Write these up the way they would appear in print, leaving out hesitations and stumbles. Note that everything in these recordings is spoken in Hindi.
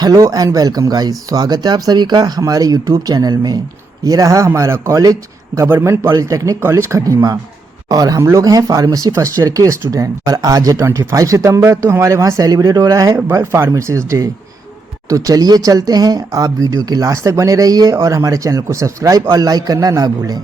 हेलो एंड वेलकम गाइस, स्वागत है आप सभी का हमारे यूट्यूब चैनल में। ये रहा हमारा college, government polytechnic college Khatima, और हम लोग हैं फार्मेसी फर्स्ट ईयर के स्टूडेंट। और आज है 25 सितंबर, तो हमारे वहाँ सेलिब्रेट हो रहा है वर्ल्ड फार्मेसिस्ट डे। तो चलिए चलते हैं, आप वीडियो के लास्ट तक बने रहिए और हमारे चैनल को सब्सक्राइब और लाइक करना ना भूलें।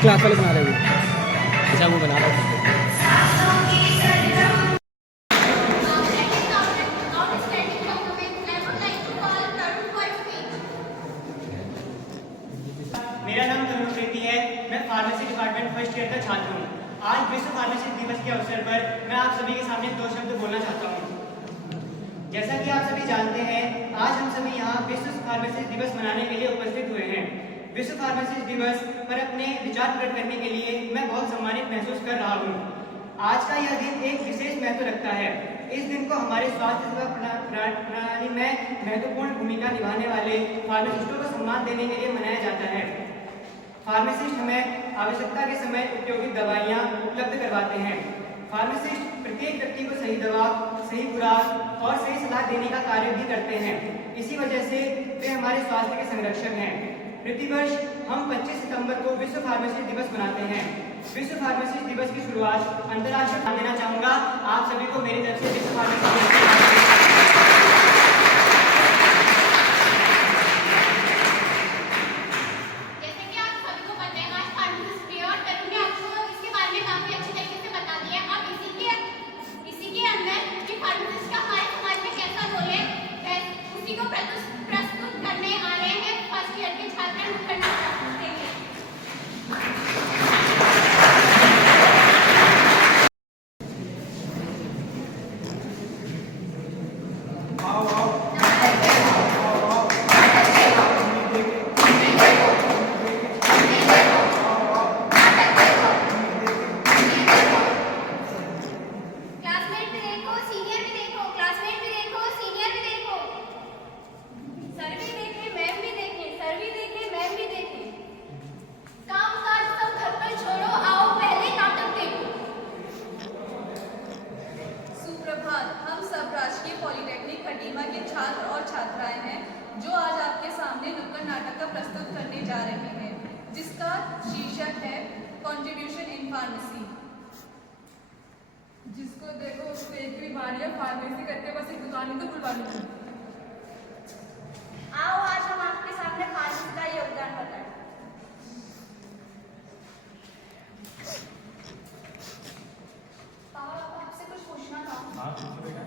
क्लास वाले बना रहे हैं। अच्छा वो बना रहा है। मेरा नाम तरुण प्रीति है। मैं फार्मेसी डिपार्टमेंट फर्स्ट ईयर का छात्र हूँ। आज विश्व फार्मेसी दिवस के अवसर पर मैं आप सभी के सामने दो शब्द बोलना चाहता हूँ। जैसा कि आप सभी जानते हैं, आज हम सभी यहाँ विश्व फार्मेसी दिवस मनाने के लिए उपस्थित हुए हैं। विश्व फार्मेसी दिवस पर अपने विचार प्रकट करने के लिए मैं बहुत सम्मानित महसूस कर रहा हूँ। आज का यह दिन एक विशेष महत्व रखता है। इस दिन को हमारे स्वास्थ्य सेवा प्रणाली में महत्वपूर्ण भूमिका निभाने वाले फार्मासिस्टों को सम्मान देने के लिए मनाया जाता है। फार्मासिस्ट हमें आवश्यकता के समय उपयोगी दवाइयाँ उपलब्ध करवाते हैं। फार्मासिस्ट प्रत्येक व्यक्ति को सही दवा, सही खुराक और सही सलाह देने का कार्य भी करते हैं। इसी वजह से वे हमारे स्वास्थ्य के संरक्षक हैं। प्रतिवर्ष हम 25 सितंबर को विश्व फार्मेसी दिवस मनाते हैं। विश्व फार्मेसी दिवस की शुरुआत अंतर्राष्ट्रीय देना चाहूँगा आप सभी को मेरी तरफ से विश्व फार्मेसी दिवस contribution in pharmacy. जिसको देखो उसको एक बीमारी है फार्मेसी करके बस एक दुकान ही तो खुलवानी थी। आओ आज हम आपके सामने फार्मेसी का योगदान बताएं। पापा आपसे कुछ पूछना था। हाँ पूछो बेटा।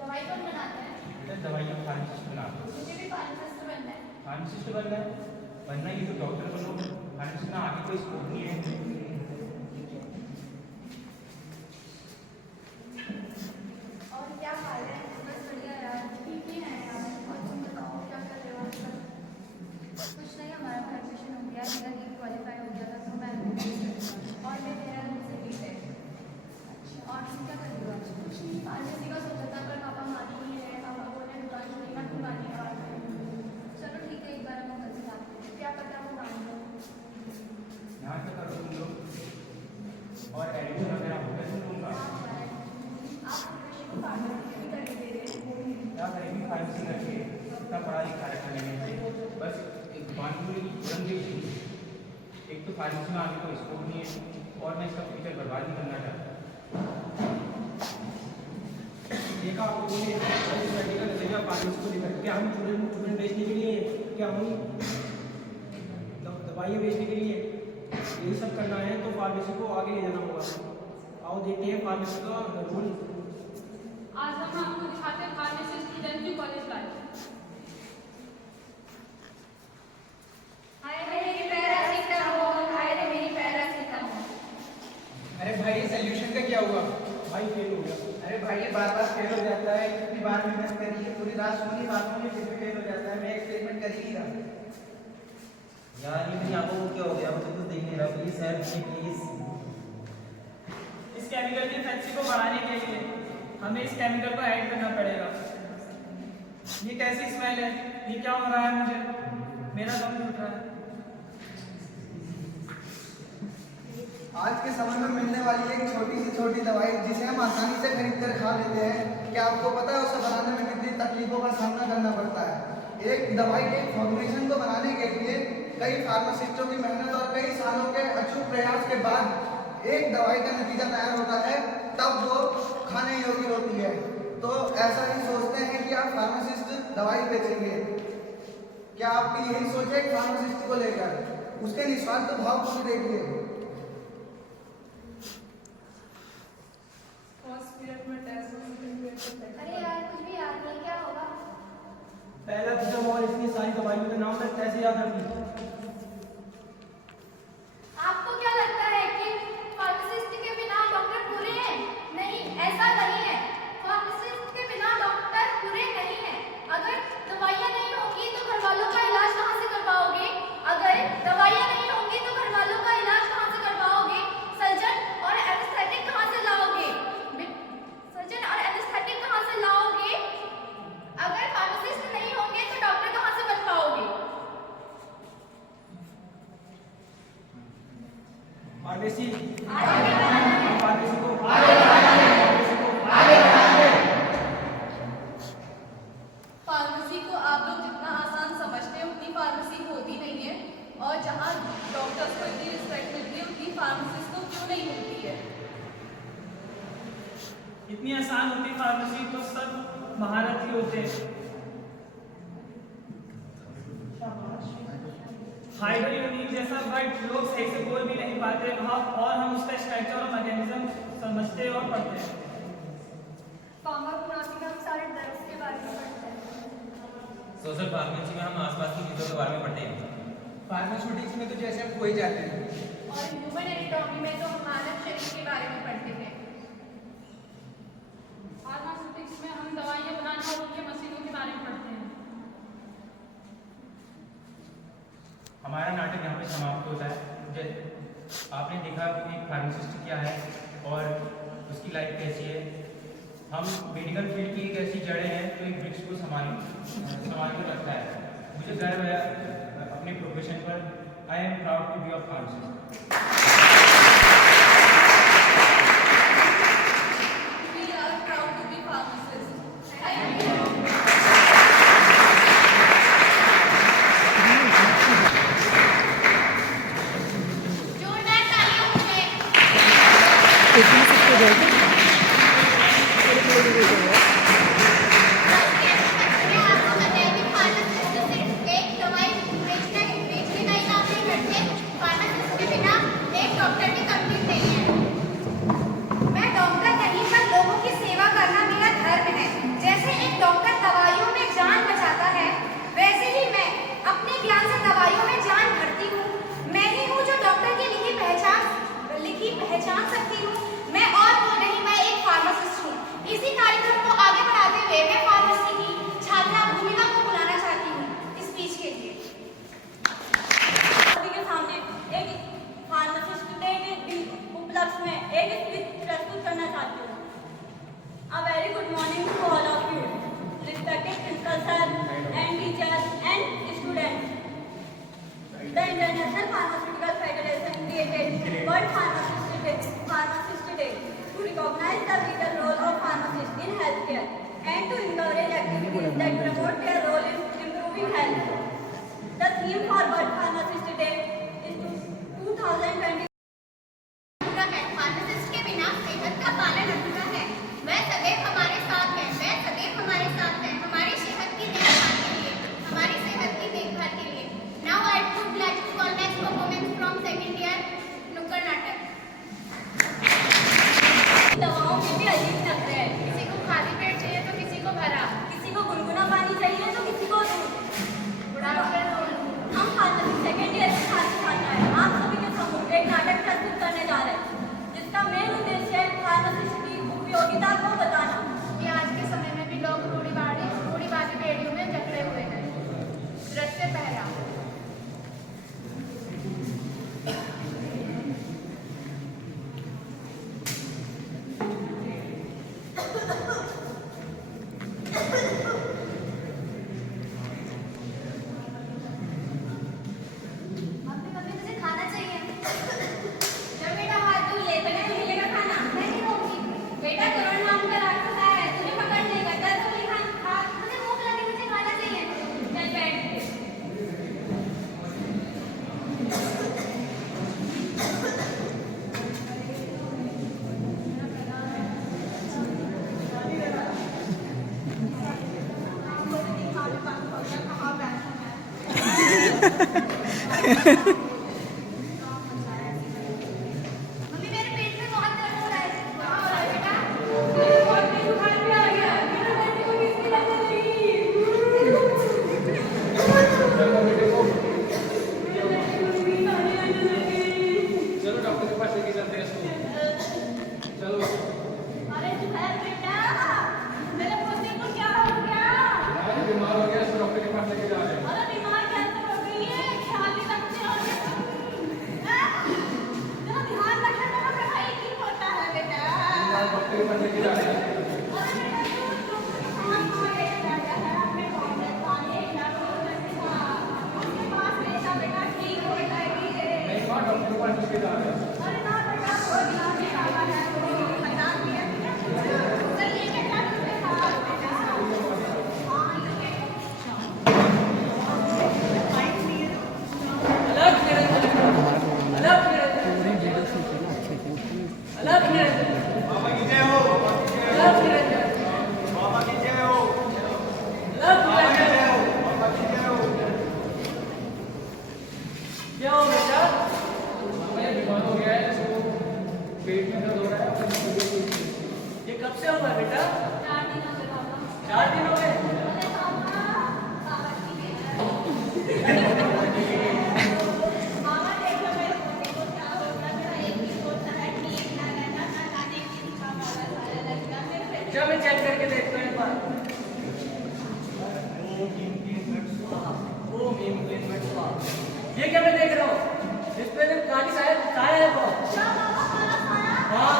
दवाई कौन बनाता है? बेटा दवाइयाँ फार्मासिस्ट बनाते हैं। मुझे भी फार्मासिस्ट बनना है। फार्मासिस्ट बनना है ये तो डॉक्टर बनो। फार्मासिस्ट में आगे कोई स्कोप नहीं है। और क्या हाल है? बस बढ़िया यार, ठीक ही है यार। और तुम बताओ क्या कर रहे हो आजकल? कुछ नहीं, हमारा एडमिशन हो गया, मेरा नीट क्वालिफाई हो गया था तो मैं और मेरा बीटेक। और तुम क्या कर रही हो आज? कुछ नहीं, फार्मेसी का सोचा था पर पापा मान ही नहीं रहे। पापा बोले दुकान छोड़ी ना खुलवाने का। चलो ठीक है, एक बार हम कल से जाते हैं, क्या पता वो मान लो। यहाँ से करो तुम लोग और एडमिशन वगैरह हो गया तुम लोग का। क्या करेंगे फार्मेसी करके इतना पढ़ा लिखा रखा नहीं बस एक दुकान खुली तुरंत ही। एक तो फार्मेसी में आगे कोई स्कोप नहीं है और मैं इसका फ्यूचर बर्बाद नहीं करना चाहता। देखा आपको बोले का नजरिया फार्मेसी को लेकर, क्या हम चूरन बेचने के लिए, क्या हम दवाइयाँ बेचने के लिए यही सब करना है तो फार्मेसी को आगे ले जाना होगा। आओ देखते हैं फार्मेसी का रोल। आज हम आपको दिखाते हैं फार्मेसी स्टूडेंट की कॉलेज लाइफ। हाय रे मेरी पैरासीटामोल, हाय रे मेरी पैरासीटामोल। अरे भाई सोल्यूशन का क्या हुआ? भाई फेल हो गया। अरे भाई ये बार बार फेल हो जाता है। कितनी बार मेहनत करी है, पूरी रात सुनी बातों में, फिर भी फेल हो जाता है। मैं एक्सपेरिमेंट कर ही नहीं रहा यार। ये मेरी आंखों को क्या हो गया? मुझे कुछ दिख नहीं रहा। Please help me please. इस केमिकल की इफेक्ट्स को बढ़ाने के लिए हमें इस केमिकल को ऐड करना पड़ेगा। ये कैसी स्मेल है? ये क्या हो रहा है? मुझे मेरा दम घुट रहा है। आज के समय में मिलने वाली एक छोटी सी छोटी दवाई जिसे हम आसानी से खरीद कर खा लेते हैं, क्या आपको पता है उसे बनाने में कितनी तकलीफों का सामना करना पड़ता है? एक दवाई के फॉर्मुलेशन को बनाने के लिए कई फार्मासिस्टों की मेहनत और कई सालों के अचूक प्रयास के बाद एक दवाई का नतीजा तैयार होता है, तब वो खाने योग्य होती है। तो ऐसा ही सोचते हैं कि आप फार्मासिस्ट दवाई बेचेंगे। क्या आपकी यही सोच है फार्मासिस्ट को लेकर? उसके निस्वार्थ भाव को भी देखिए। फर्स्ट पीरियड में टेस्ट। अरे यार कुछ भी याद नहीं, क्या होगा? पहला तो और इतनी सारी दवाइयों के नाम मैं कैसे याद रखूं? आपको क्या लगता है कि फार्मासिस्ट के बिना डॉक्टर पूरे हैं? नहीं, ऐसा नहीं है। फार्मासिस्ट के बिना डॉक्टर पूरे नहीं है। अगर दवाइयाँ नहीं होंगी तो घर वालों का इलाज कहाँ से करवाओगे? अगर दवाइयाँ नहीं होंगी तो घर वालों का इलाज कहाँ से करवाओगे? सर्जन और एनेस्थेटिक कहाँ से लाओगे? सर्जन और एनेस्थेटिक कहाँ से लाओगे? अगर फार्मासिस्ट नहीं होंगे तो डॉक्टर कहाँ से बन पाओगे? फार्मेसी फार्मेसी को आप लोग जितना आसान समझते हैं उतनी फार्मेसी होती नहीं है। और जहाँ डॉक्टर्स को इतनी रिस्पेक्ट मिलती है उतनी फार्मासिस्ट को क्यों नहीं मिलती है? इतनी आसान होती फार्मेसी तो सब महारथी होते हैं। हाइड्रोनिक जैसा वर्ड लोग सही से बोल भी नहीं पाते वहाँ, और हम उसका स्ट्रक्चर और मैकेनिज्म समझते और पढ़ते हैं। फार्माकोलॉजी में हम सारे ड्रग्स के बारे में पढ़ते हैं। सोशल फार्मेसी में हम आसपास की चीजों के बारे में पढ़ते हैं। फार्मास्यूटिक्स में तो जैसे हम खो ही जाते हैं। और ह्यूमन एनाटॉमी में तो हम मानव शरीर के बारे में पढ़ते हैं। फार्मास्यूटिक्स में हम दवाइयाँ बनाने और उनके मशीनों के बारे में पढ़ते हैं। हमारा नाटक यहाँ पे समाप्त होता है। आपने देखा कि एक फार्मासिस्ट क्या है और उसकी लाइफ कैसी है। हम मेडिकल फील्ड की एक ऐसी जड़ें हैं तो एक वृक्ष को संभाल कर रखता है। मुझे गर्व है अपने प्रोफेशन पर। I am proud to be a pharmacist. We are proud to be pharmacists. Thank you. जोरदार तालियां The International Pharmaceutical Federation created World Pharmacist Day to recognize the vital role of pharmacists in healthcare and to encourage activities that promote their role in improving health. The theme for World Pharmacist Day is 2020. Pharmacist के बिना सेहत का पालन अधूरा है। वह सदैव हमारे साथ है, हमारी सेहत की देखभाल के लिए। Now I would like to call next performance from second year नुक्कड़ नाटक। दवाओं में भी अजीब नखरे हैं। किसी को खाली पेट चाहिए तो किसी को भरा, किसी को गुनगुना पानी चाहिए तो किसी को बुढ़ापे हम फार्मेसी सेकेंड ईयर के छात्र छात्राएं आप सभी के सम्मुख एक नाटक प्रस्तुत करने जा रहे हैं जिसका मेन उद्देश्य है फार्मासिस्ट की उपयोगिता को बताना। कि आज के समय में भी लोग रूढ़िवादी बेड़ियों में जकड़े हुए हैं। दृश्य पहला। मम्मी मुझे खाना चाहिए। जब बेटा हाथ धो ले तभी तो मिलेगा खाना। नहीं होगी। बेटा करोड़ नाम का राक्षस है तुझे पकड़ लेगा चल तो लिखा खा। मुझे भूख लगी, मुझे खाना चाहिए। चल बैठ। मम्मी मेरे पेट में बहुत दर्द हो रहा है। बेटा और मैं बुखार भी आ गया मेरा बेटे को किसकी नजर लगी। चलो डॉक्टर के पास लेके चलते हैं इसको। चलो अरे जुहैर बेटा मेरे पोते को क्या हो गया। बीमार हो गया, इसको डॉक्टर के पास लेके जा रहे हैं। अरे बीमार कैसे हो गई है ख्याल ही रखते हो। जरा ध्यान रखना मेरा पढ़ाई ठीक होता है बेटा। डॉक्टर के पास लेके जा रहे हैं। अरे बेटा तू हाँ ले जाता है अपने कॉलेज वाले डॉक्टर उसके पास ले जा बेटा ठीक हो जाएगी। नहीं माँ, डॉक्टर के पास लेके जा रहे हैं। अरे ना बेटा कोई इलाज नहीं आता है वो बता दिया चल ये बेटा उसके पास बेटा। हाँ ये क्या हो बेटा? मैं बीमार हो गया है, इसको पेट में दर्द हो रहा है। ये कब से हुआ बेटा? 4 दिन हो गए बाबा। 4 दिन हो गए। अरे बाबा बाबा की बेटा बाबा देख लो मेरे पोते को क्या होता है एक भी होता है ठीक ना रहना ना जाने किसका बाबा सारा लगता है मेरे बेटे। जब मैं चेक करके देखता हूँ एक बार। ये क्या मैं देख रहा हूँ? इस पे काली साया है वो। क्या बाबा खाना खाया हाँ,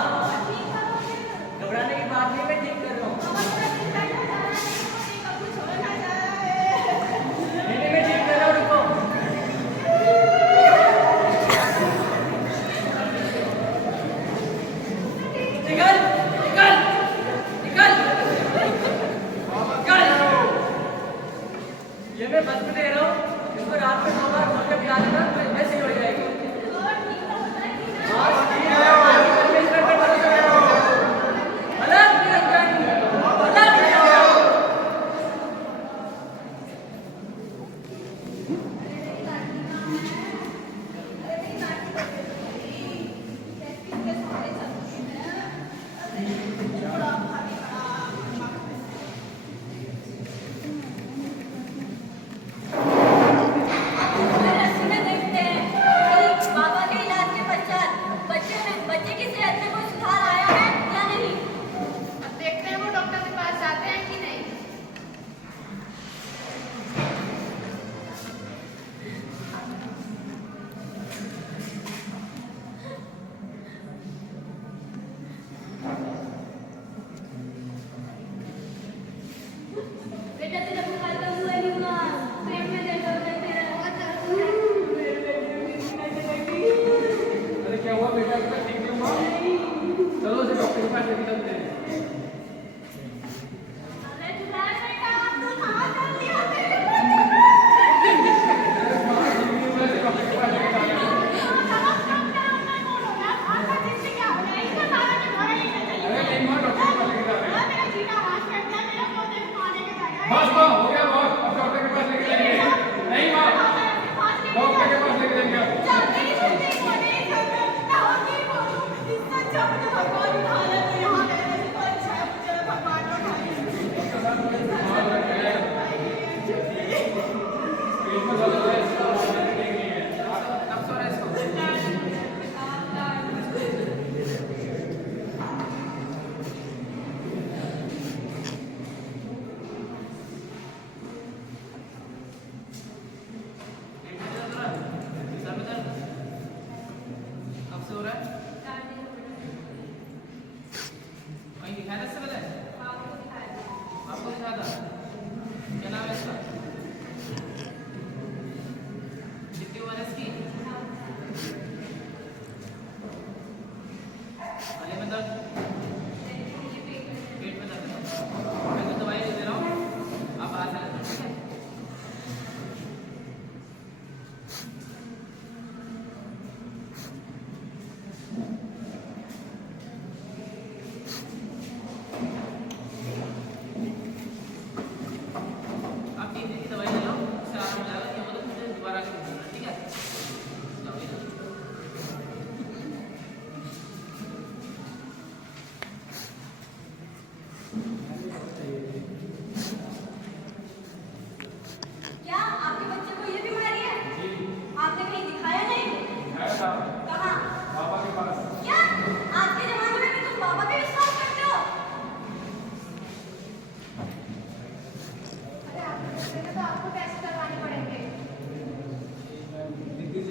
ठीक करोगे घबराने की बात नहीं, मैं ठीक कर रहा हूँ। बाबा मेरा दिल बैठा जा रहा है पोते का कुछ हो ना जाए। नहीं, मैं ठीक कर रहा हूँ, रुको। निकल निकल निकल निकल। ये मैं बस में दे रहा हूँ, इसको रात में 2 बार खोल के पिला देना तो ऐसे ही हो जाएगी। और ठीक तो होता है कि ना हाँ, ठीक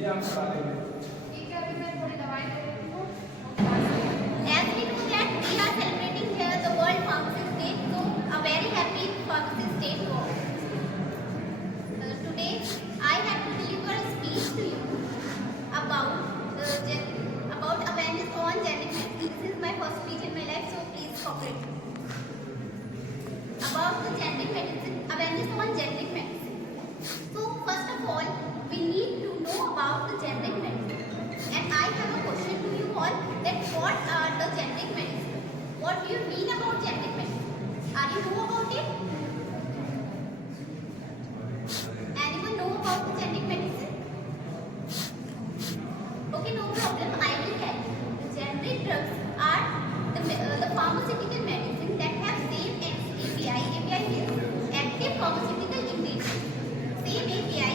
हम करवा देंगे। ठीक है, अभी मैं थोड़ी दवाई दे देती हूँ। As we know that we are celebrating here the World Pharmacist Day, so a very happy Pharmacist Day to all. Today I have to deliver a speech to you about awareness on gender medicine. This is my first speech in my life, so please cooperate. About the gender medicine, awareness on gender medicine. So first of all, we need to know about the gender medicine. And I have a question to you all, that what are the gender medicine? What do you mean about gender medicine? Are you know about it? Anyone know about the gender medicine? Okay, no problem. I will tell you. The generic drugs are the pharmaceutical medicine that have same API. API means active pharmaceutical ingredient. Same API.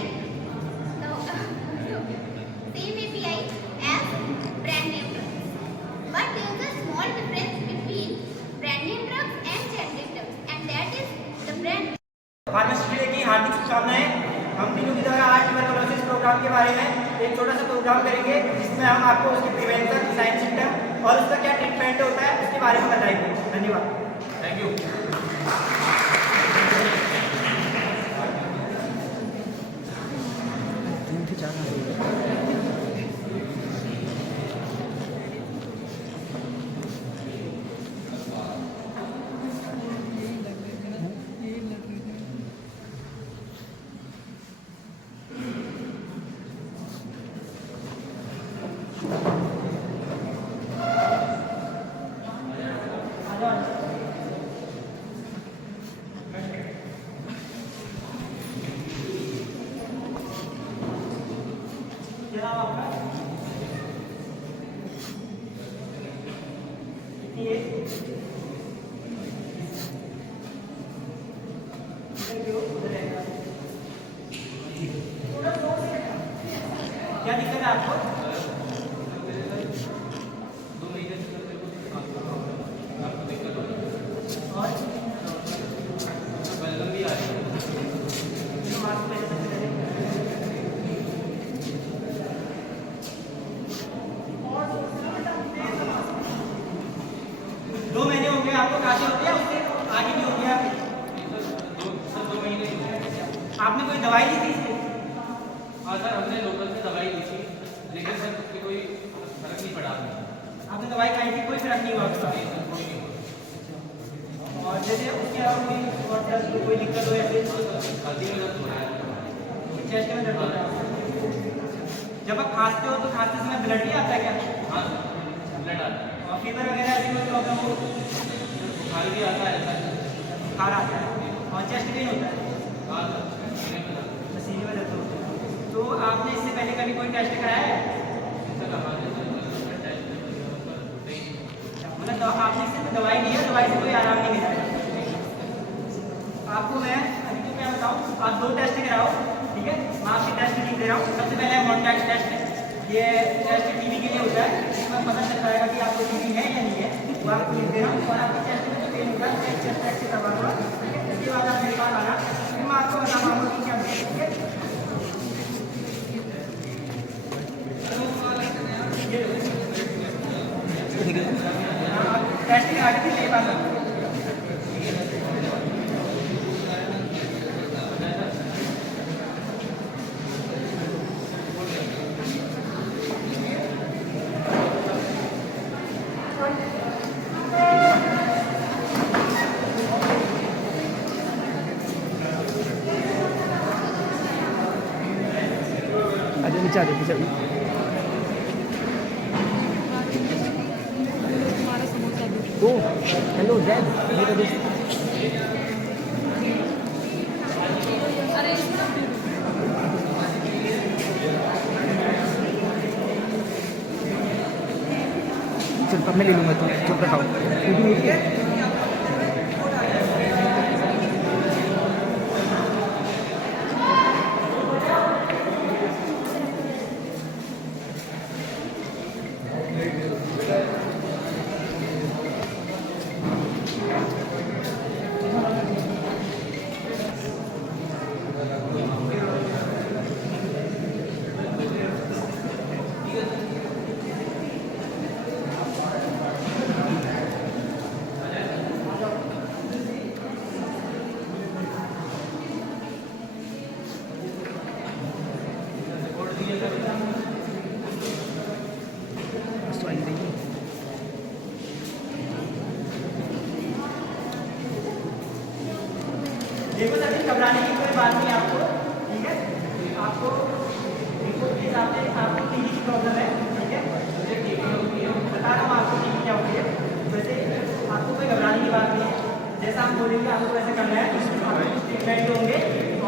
Same API as brand name drugs. But there is a small difference between brand name drugs and generic drugs, and that is the brand. Pharmacist day की हार्दिक शुभकामनाएं। हम तीनों की द्वारा आज ट्यूबरकुलोसिस प्रोग्राम के बारे में एक छोटा सा प्रोग्राम करेंगे, जिसमें हम आपको उसकी प्रिवेंशन, साइन सिम्टम और उसका क्या ट्रीटमेंट होता है उसके बारे में बताएंगे। धन्यवाद। Thank you. क्या दिक्कत है आपको? दो महीने हो गए आपको खांसी होती है, उससे आगे भी हो गया। आपने कोई दवाई ली थी इसकी? हाँ सर, हमने लोकल से दवाई ली थी, लेकिन सर उससे कोई फर्क नहीं पड़ा। आपने दवाई खाई थी, कोई फर्क नहीं हुआ उसका? और जैसे उसके अलावा कोई और दर्द, कोई दिक्कत हो ऐसे? हल्दी में दर्द हो रहा है, चेस्ट में दर्द होता है। जब आप खांसते हो तो खांसते समय ब्लड भी आता है क्या? हाँ ब्लड आता है। और फीवर वगैरह ऐसी कोई प्रॉब्लम हो? बुखार भी आता है सर। बुखार आता है और चेस्ट पेन होता है? हाँ सर, सीने में दर्द होता है। तो आपने इससे पहले कभी कोई टेस्ट कराया है? सर हमारे टेस्ट मतलब आपने इससे दवाई ली है, दवाई से कोई आराम नहीं मिला है? आपको मैं अभी तो क्या बताऊँ, आप दो टेस्ट कराओ, ठीक है? मैं आपके टेस्ट लिख दे रहा हूँ। सबसे पहले कॉन्टैक्ट टेस्ट है। ये टेस्ट टीबी के लिए होता है, इसमें पता चल जाएगा कि आपको टीबी है या नहीं है, वो आपको लिख दे रहा हूँ। और आपके टेस्ट में जो पेन होगा चेस्ट से करवाऊंगा, ठीक है? इसके बाद आप मेरे पास आना, फिर मैं आपको बता पाऊंगा कि क्या होता है, ठीक है? टेस्ट के आगे फिर मेरे पास आना। आजा नीचे आ जाओ, पीछे तो हेलो डैड, मेरा दोस्त चल अब मैं ले लूँगा, तो चुप रखाओ। देखो सर, घबराने की कोई बात नहीं आपको, ठीक है। आपको रिपोर्ट के हिसाब से आपको टीबी की प्रॉब्लम है, ठीक है। बता रहा हूँ आपको टीबी क्या होती है। वैसे आपको कोई घबराने की बात नहीं है, जैसा हम बोलेंगे आपको वैसे करना है। आपको ट्रीटमेंट होंगे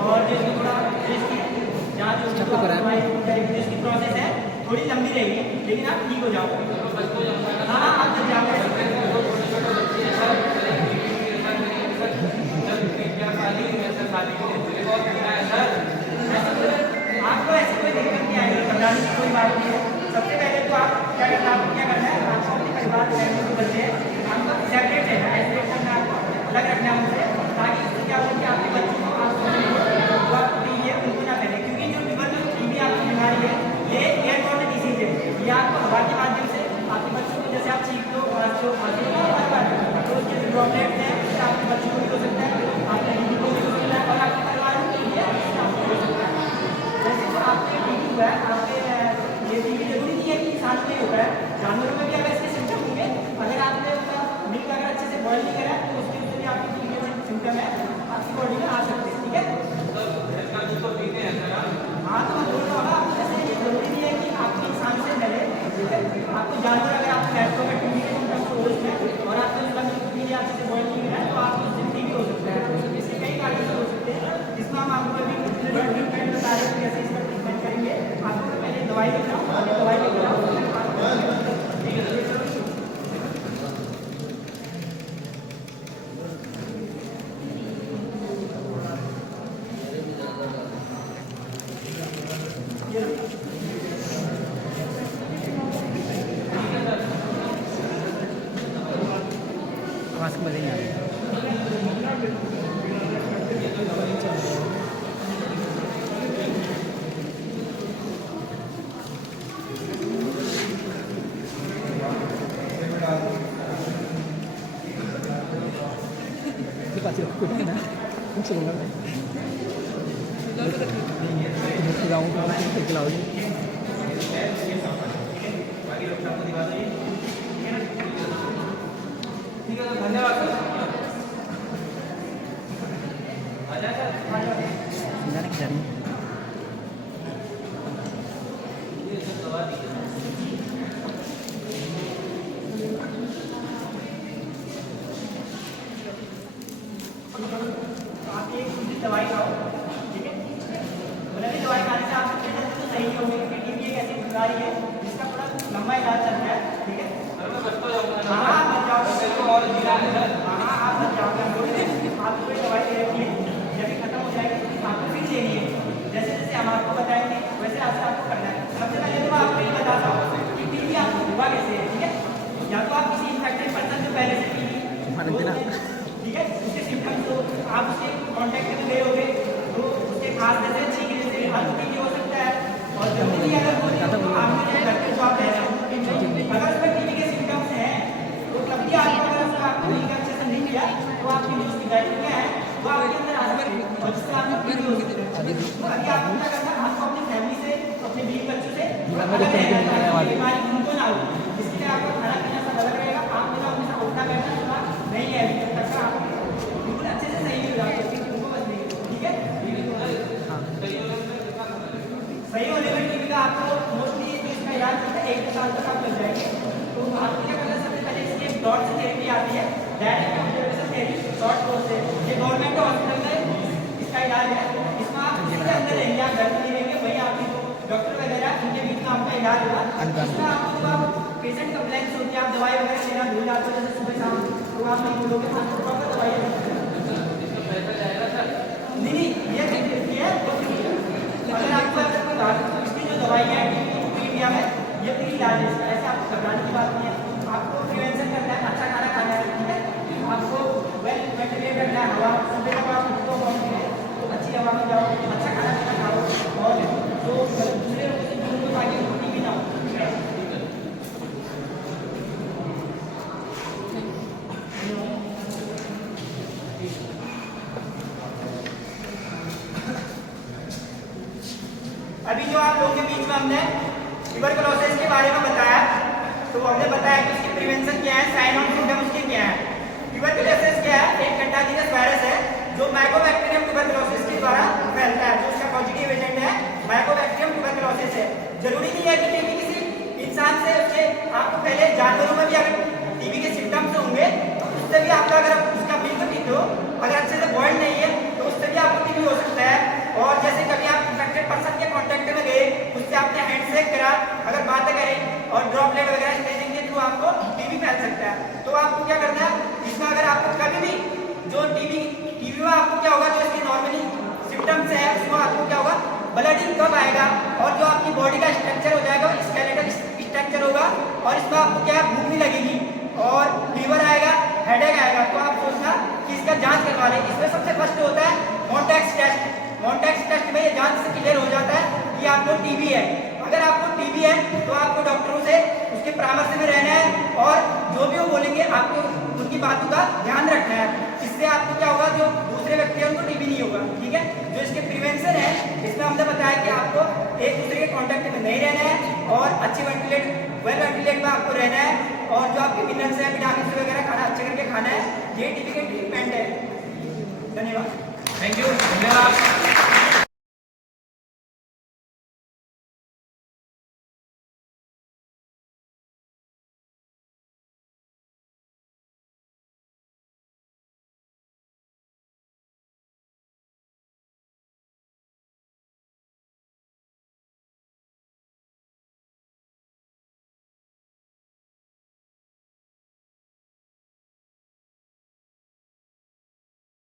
और जो थोड़ा इसकी जाँच इसकी प्रोसेस है थोड़ी लंबी रहेगी, लेकिन आप ठीक हो जाओगे। हाँ हाँ, आप जब जाओगे आपको ऐसी कोई दिक्कत नहीं आएगी, घबराने की कोई बात नहीं है। सबसे पहले तो आप क्या करना है, आपको अपने परिवार फैमिली को बच्चे आपको सेपरेट रहना है, आइसोलेट करना है, आपको अलग रखना है उनसे, ताकि इससे क्या हो कि आपके बच्चों को आपको टीबी है उनको ना फैले। क्योंकि जो टीबी आपकी बीमारी है ये एयरबॉर्न डिजीज है, ये आपको हवा के माध्यम से आपके बच्चों को, जैसे आप छींकते हो तो उसके जो ड्रॉपलेट्स हैं उससे आपके बच्चों को भी हो सकता है, आपके टीबी को भी हो सकता है और आपके परिवार में टीबी है उससे आपको हो सकता है। जैसे तो आपके टीबी हुआ है, आपके ये टीबी जरूरी नहीं है कि इंसान में होता है, जानवरों में भी अगर इसके सिम्टम होंगे, अगर आपने उसका मिल्क अगर अच्छे से बॉयल नहीं करा तो उसके उससे भी आपकी टीबी के सिम्टम है आपकी बॉडी में आ सकते हैं, ठीक है। हाँ, तो मैं बोल रहा हूँ ना, जैसे ये जरूरी नहीं है कि आपके इंसान से पहले, ठीक है। आपको जानवर अगर आपको बैठो में टीबी के सिम्टम्स हो उसमें और आपने उसका टीबी अच्छे से बॉयल नहीं करा तो आपको उससे टीबी हो सकता है। इसके कई कारण हो सकते हैं, जिसमें हम आपको अभी ट्रीटमेंट बता रहे हैं कैसे इसका ट्रीटमेंट करेंगे। आपको पहले दवाई लेना, दवाई लेकर मास्क मजे नहीं आ रही। आप एक दवाई खाओ, ठीक है। मतलब ये दवाई खाने से आपको पेशेंट तो सही नहीं होगी, क्योंकि टीबी एक ऐसी बीमारी है जिसका थोड़ा लंबा इलाज चलता है, ठीक है। हाँ, मत जाओ और हाँ, आप मत जाओगे, आपको कोई दवाई दे रखी है, जब ये खत्म हो जाएगी आपको फिर लेनी है। जैसे जैसे हम आपको बताएंगे वैसे आपसे आपको करना है। सबसे पहले तो मैं आपको ये बताता हूँ कि टीबी आपको हुआ कैसे है, ठीक है। या तो आप किसी इन्फेक्टेड पर्सन से पहले से टीबी, ठीक है, उसके सिम्टम्स तो आप उसके कॉन्टैक्ट में गए होंगे तो उसके खांसने से, छींकने से हर टीबी हो सकता है। और जल्दी अगर वो आपने घर पे जो आप रह रहे हो, अगर उसमें टीबी के सिम्टम्स हैं तो तब भी आपको टीबी का अच्छे से नहीं किया तो आपकी जो उसकी गाइडलाइन है वो आपके अंदर आ सकती है और जिससे आपको टीबी हो सकती है। तो अभी आपको क्या करना है, आपको अपनी फैमिली से, अपने बीवी बच्चों से बीमारी उनको ना हो, इसके लिए आपको खाना पीना सब अलग रहेगा। आप मेरा हमेशा उठना बैठना सुना नहीं है अभी तक का, आप बिल्कुल अच्छे से सही हो जाओगे, उनको बस नहीं, ठीक है। सही होने पर टीबी का आपको मोस्टली जो इसका इलाज होता है 1 साल तक आप लग जाएंगे। तो आपको क्या करना है, सबसे पहले इसकी एक डॉट से थेरेपी आती है, direct observation therapy short course से। ये गवर्नमेंट हॉस्पिटल में इसका इलाज है, इसमें आप इसके अंदर रहेंगे, आप घर में नहीं रहेंगे, वही आपके डॉक्टर वगैरह उनके बीच में आपका इलाज होगा। इसमें आपको जो आप पेशेंट कंप्लेंट्स होती है, आप दवाई वगैरह लेना भूल जाते हो जैसे सुबह शाम, तो आप नहीं भूलोगे, आपको प्रॉपर दवाई नहीं, ये है तो अगर आपको इसकी जो दवाई है इंडिया में ये फ्री इलाज है, ऐसे आपको घबराने की बात नहीं है। आपको प्रिवेंशन करना है, अच्छा खाना खाना है, ठीक है। आपको वेल वेंटिलेट करना है, हवा सुबह जब आप उठो तो अच्छी हवा में जाओ, अच्छा खाना पीना खाओ और जो दूसरे लोगों से दूर हो ताकि टीबी ना हो, ठीक है। अभी जो आप लोगों के बीच में हम हमने ट्यूबरकुलोसिस के बारे में बताया, तो हमने बताया कि उसकी प्रिवेंशन क्या है, साइन और सिम्टम उसके क्या है। ट्यूबरकुलोसिस क्या है? एक कंटाजिनस वायरस है जो माइकोबैक्टीरियम ट्यूबरकुलोसिस के द्वारा फैलता है। जो उसका पॉजिटिव एजेंट है माइकोबैक्टीरियम ट्यूबरकुलोसिस है। जरूरी नहीं है कि टीबी किसी इंसान से उसके, आपको पहले जानवरों में भी अगर टीबी के सिम्टम्स होंगे तो उससे भी आपका, अगर उसका मिल्क पीते हो, अगर अच्छे से बॉइल्ड नहीं है तो उससे भी आपको टीबी हो सकता है। और जैसे कभी आप इन्फेक्टेड पर्सन के कांटेक्ट में गए, उससे आपने हैंडशेक करा, अगर बातें करें और ड्रॉपलेट वगैरह स्प्रेजिंग के थ्रू आपको टीबी फैल सकता है। तो आपको क्या करना है, इसमें अगर आपको कभी भी जो टीबी में आपको क्या होगा, जो इसकी नॉर्मली सिम्टम्स है उसमें आपको क्या होगा, ब्लडिंग कम आएगा और जो आपकी बॉडी का स्ट्रक्चर हो जाएगा वो स्केलेटल स्ट्रक्चर होगा और इसमें आपको क्या है, भूख नहीं लगेगी और फीवर आएगा, हेडेक आएगा। तो आप सोचना कि इसका जांच करवा लें। इसमें सबसे फर्स्ट होता है मॉन्टेक्स टेस्ट। मॉन्टेक्स टेस्ट में ये जांच से क्लियर हो जाता है कि आपको टीबी है। अगर आपको टीबी है तो आपको डॉक्टरों से उसके परामर्श में रहना है और जो भी वो बोलेंगे आपको उनकी बातों का ध्यान रखना है। इससे आपको क्या होगा, जो दूसरे व्यक्ति है उनको टीबी नहीं होगा। ठीक है, जो इसके प्रिवेंशन है इसमें हमने बताया कि आपको एक दूसरे के कांटेक्ट में नहीं रहना है और अच्छी वेल वेंटिलेट में आपको रहना है और जो आपके मिनरल्स है, विटामिन वगैरह खाना अच्छे करके खाना है। ये टीबी के ट्रीटमेंट है। धन्यवाद। थैंक यू, धन्यवाद।